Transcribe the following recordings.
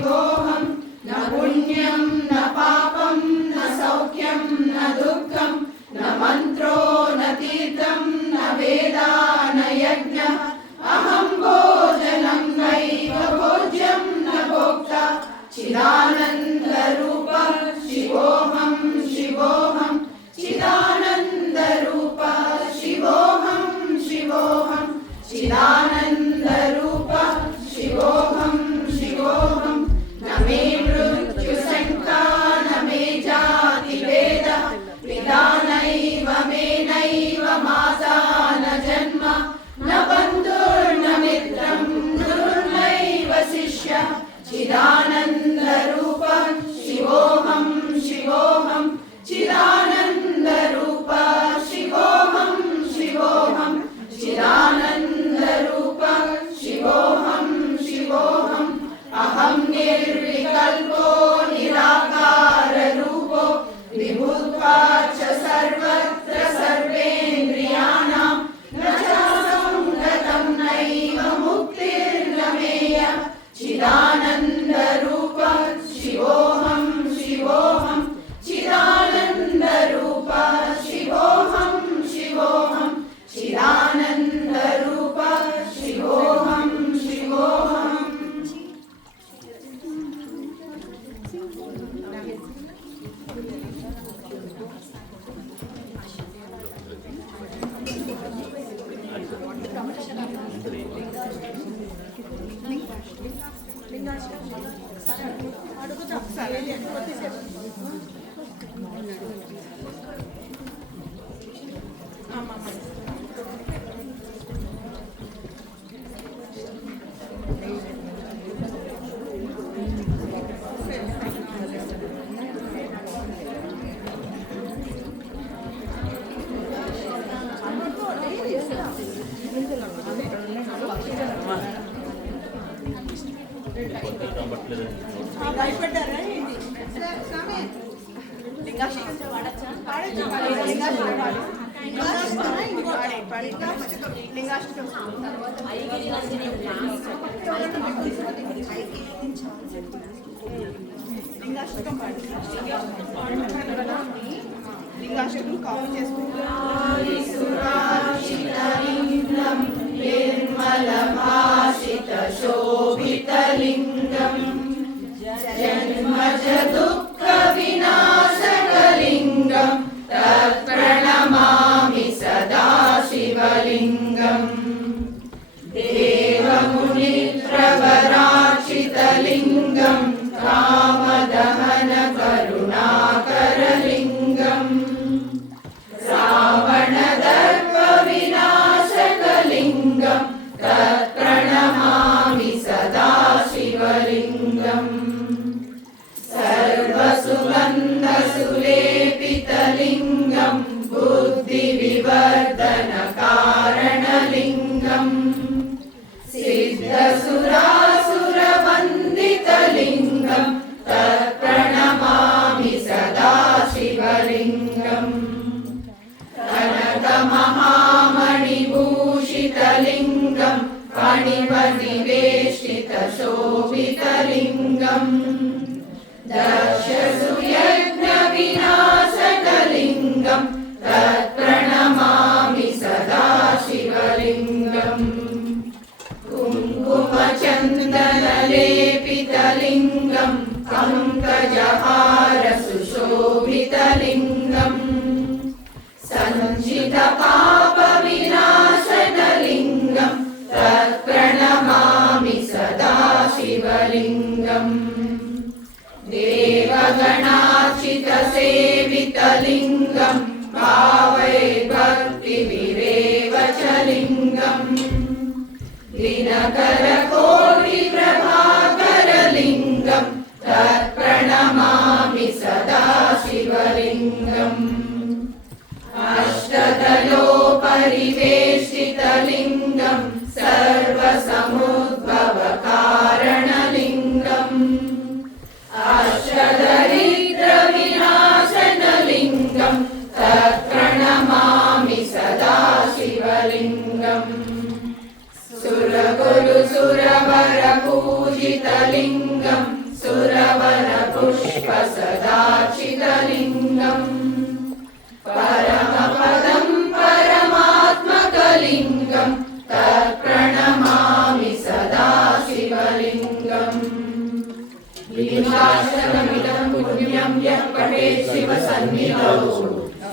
शिवोऽहं न पुण्यं न पापं न सौख्यं न दुःखं न मन्त्रो न तीर्थं न वेदा न यज्ञः अहं भोजनं नैव भोज्यं न भोक्ता चिदानन्दरूपः शिवोऽहं शिवोऽहं चिदानन्दरूपः शिवोऽहं शिवोऽहं चिदानन्दरूपः शिवोऽहं शिवोऽहं न मे मृत्युशङ्का न मे जातिभेदः पिता नैव मे नैव माता न जन्म न बन्धुर्न मित्रं गुरुर्नैव शिष्यः चिदानन्दरूपः शिवोऽहं शिवोऽहं चिदानन्दरूपः शिवोऽहं शिवोऽहं चिदानन्दरूपः शिवोऽहं शिवोऽहं अहं निर्विकल्पो निराकाररूपो विभुत्वाच्च सर्वत्र सर्वेन्द्रियाणां न चासंगतं नैव मुक्तिर्न मेयः चिदानन्दरूपः शिवोऽहं शिवोऽहं चिदानन्दरूपः शिवोऽहं शिवोऽहं चिदानन्दरूपः शिवोऽहं शिवोऽहम् లింగాష్టకం కాపీ చేసుకుంటాం निर्मलभाषितशोभितलिङ्गं जन्मज दुःखविनाशकलिङ्गं तत्प्रणमामि सदा शिवलिङ्गम् देवमुनिप्रवराक्षितलिङ्गं कामदहनकरुणाकरलिङ्गम् रावणदर्पविनाशकलिङ्गं तत्प्रणमामि सदा शिवलिङ्गम् सर्वसुगन्धसुलेपितलिङ्गं बुद्धिविवर्धनकारणलिङ्गम् सिद्धसुरासुरवन्दितलिङ्गं तत्प्रणमामि सदा शिवलिङ्गम् कनकमहामणिभूषितलिङ्गं फणिपतिवेष्टितशोभितलिङ्गं दक्षसुयज्ञविनाशकलिङ्गं तत्प्रणमामि सदा शिवलिङ्गम् कुङ्कुमचन्दनलेपितलिङ्गं पङ्कजहारसुशोभितलिङ्गम् सञ्चितपापविनाशकलिङ्गं तत्प्रणमामि सदा शिवलिङ्गम् देवगणार्चितसेवितलिङ्गं भावये भक्तिविरेव च लिङ्गम् दिनकरकोटिप्रभाकरलिङ्गं तत्प्रणमामि सदा शिवलिङ्गम् अष्टदलोपरिवेष्टितलिङ्गं सर्वसमुद्भवकारणलिङ्गम् अष्टदरिद्रविनाशनलिङ्गं तत्प्रणमामि सदा शिवलिङ्गम् सुरगुरुसुरवरपूजितलिङ्गं पुष्पसदाचितलिङ्गम् परमपदं परमात्मकलिङ्गं तत्प्रणमामि सदा शिवलिङ्गम् लीलाशतमिदं पुण्यं यः पठेत् शिवसन्निधौ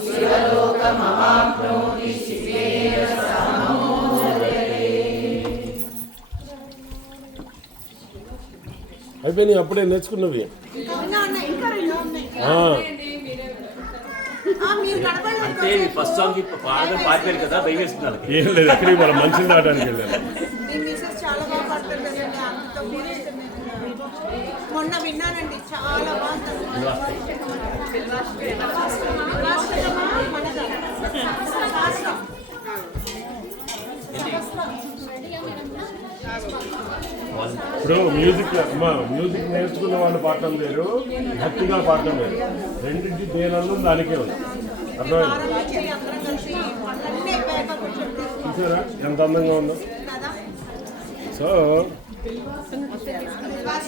शिवलोकमवाप्नोति शिवेन समोदरे। అయిపోయినాయి అప్పుడే నేర్చుకున్నవి. అంటే ఫస్ట్ సాంగ్ పాడడం పాడిపోయారు కదా భయం వేస్తున్నారు. ఏం లేదు, ఎక్కడికి మనం మనుషులు దాటానికి వెళ్ళాను. మొన్న విన్నానండి, చాలా బాగుంటుంది. ఇప్పుడు మ్యూజిక్ నేర్చుకున్న వాళ్ళు పాడటం వేరు, భక్తిగా పాడటం వేరు. రెండింటి దేనంలో దానికే ఉంది. అర్థమైంది? చూసారా ఎంత అందంగా ఉందో. సో